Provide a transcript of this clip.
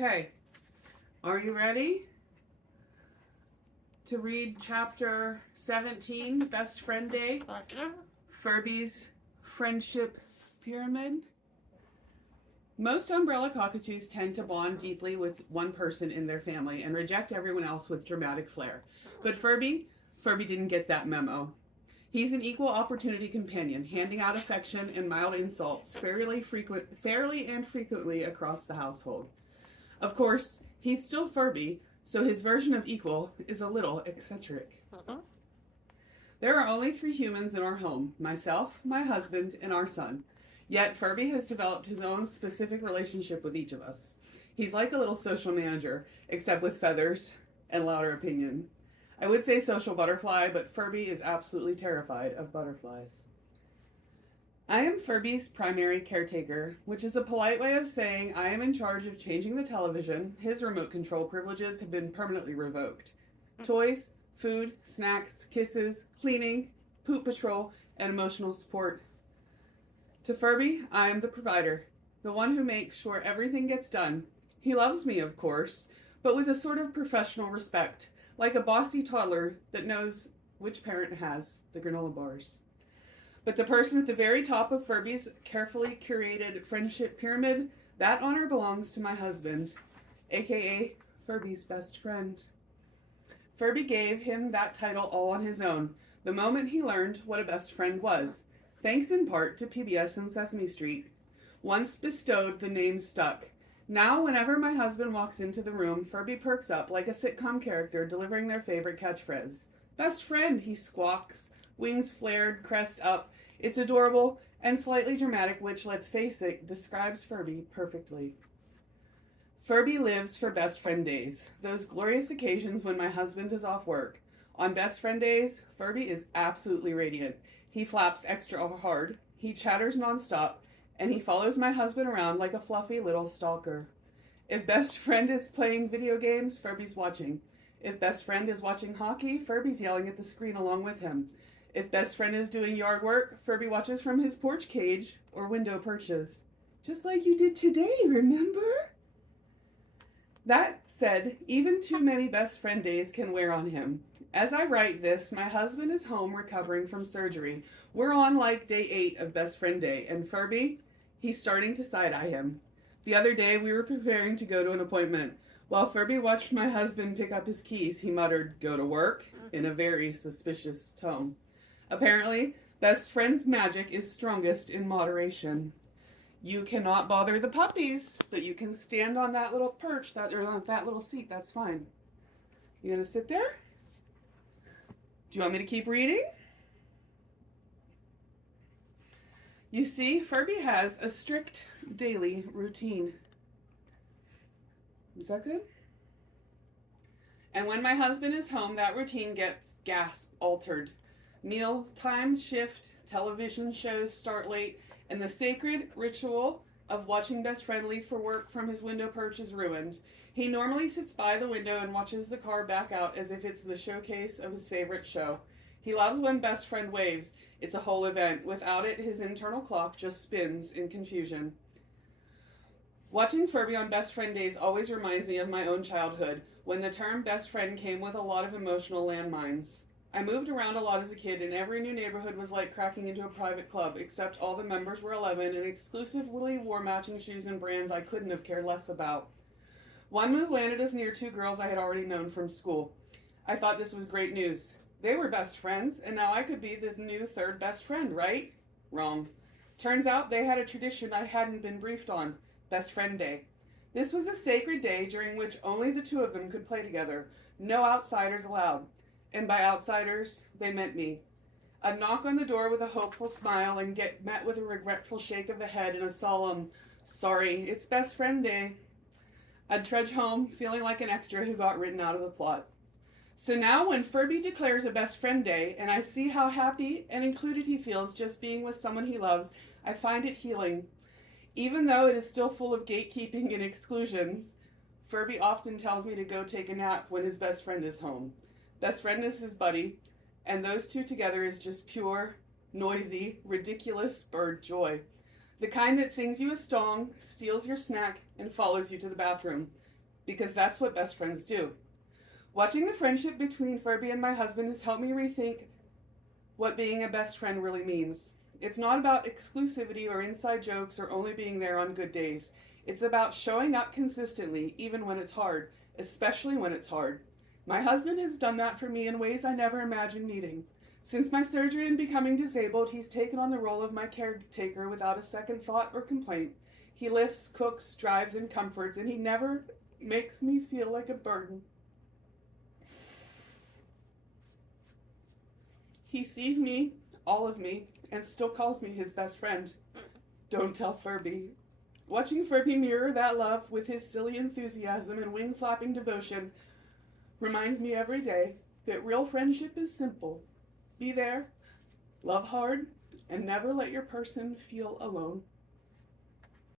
Okay, are you ready to read chapter 17, Best Friend Day, Furby's Friendship Pyramid? Most umbrella cockatoos tend to bond deeply with one person in their family and reject everyone else with dramatic flair. But Furby didn't get that memo. He's an equal opportunity companion, handing out affection and mild insults fairly and frequently across the household. Of course, he's still Furby, so his version of equal is a little eccentric. There are only 3 humans in our home, myself, my husband, and our son. Yet Furby has developed his own specific relationship with each of us. He's like a little social manager, except with feathers and louder opinion. I would say social butterfly, but Furby is absolutely terrified of butterflies. I am Furby's primary caretaker, which is a polite way of saying I am in charge of changing the television. His remote control privileges have been permanently revoked. Toys, food, snacks, kisses, cleaning, poop patrol, and emotional support. To Furby, I am the provider, the one who makes sure everything gets done. He loves me, of course, but with a sort of professional respect, like a bossy toddler that knows which parent has the granola bars. But the person at the very top of Furby's carefully curated friendship pyramid, that honor belongs to my husband, aka Furby's best friend. Furby gave him that title all on his own, the moment he learned what a best friend was, thanks in part to PBS and Sesame Street. Once bestowed, the name stuck. Now, whenever my husband walks into the room, Furby perks up like a sitcom character delivering their favorite catchphrase. Best friend, he squawks, wings flared, crest up. It's adorable and slightly dramatic, which, let's face it, describes Furby perfectly. Furby lives for best friend days, those glorious occasions when my husband is off work. On best friend days, Furby is absolutely radiant. He flaps extra hard, he chatters nonstop, and he follows my husband around like a fluffy little stalker. If best friend is playing video games, Furby's watching. If best friend is watching hockey, Furby's yelling at the screen along with him. If best friend is doing yard work, Furby watches from his porch cage or window perches. Just like you did today, remember? That said, even too many best friend days can wear on him. As I write this, my husband is home recovering from surgery. We're on like day 8 of best friend day, and Furby, he's starting to side-eye him. The other day, we were preparing to go to an appointment. While Furby watched my husband pick up his keys, he muttered, "Go to work," in a very suspicious tone. Apparently, best friend's magic is strongest in moderation. You cannot bother the puppies, but you can stand on that little perch, or on that little seat, that's fine. You gonna sit there? Do you want me to keep reading? You see, Furby has a strict daily routine. Is that good? And when my husband is home, that routine gets altered. Meal time shift, television shows start late, and the sacred ritual of watching best friend leave for work from his window perch is ruined. He normally sits by the window and watches the car back out as if it's the showcase of his favorite show. He loves when best friend waves. It's a whole event. Without it, his internal clock just spins in confusion. Watching Furby on best friend days always reminds me of my own childhood, when the term best friend came with a lot of emotional landmines. I moved around a lot as a kid, and every new neighborhood was like cracking into a private club, except all the members were 11 and exclusively wore matching shoes and brands I couldn't have cared less about. One move landed us near 2 girls I had already known from school. I thought this was great news. They were best friends, and now I could be the new 3rd best friend, right? Wrong. Turns out they had a tradition I hadn't been briefed on, Best Friend Day. This was a sacred day during which only the 2 of them could play together, no outsiders allowed. And by outsiders, they meant me. I'd knock on the door with a hopeful smile and get met with a regretful shake of the head and a solemn, "Sorry, it's best friend day." I'd trudge home, feeling like an extra who got written out of the plot. So now when Furby declares a best friend day, and I see how happy and included he feels just being with someone he loves, I find it healing. Even though it is still full of gatekeeping and exclusions, Furby often tells me to go take a nap when his best friend is home. Best friend is his buddy, and those 2 together is just pure, noisy, ridiculous bird joy. The kind that sings you a song, steals your snack, and follows you to the bathroom. because that's what best friends do. Watching the friendship between Furby and my husband has helped me rethink what being a best friend really means. It's not about exclusivity or inside jokes or only being there on good days. It's about showing up consistently, even when it's hard, especially when it's hard. My husband has done that for me in ways I never imagined needing. Since my surgery and becoming disabled, he's taken on the role of my caretaker without a second thought or complaint. He lifts, cooks, drives, and comforts, and he never makes me feel like a burden. He sees me, all of me, and still calls me his best friend. Don't tell Furby. Watching Furby mirror that love with his silly enthusiasm and wing-flapping devotion reminds me every day that real friendship is simple. Be there, love hard, and never let your person feel alone.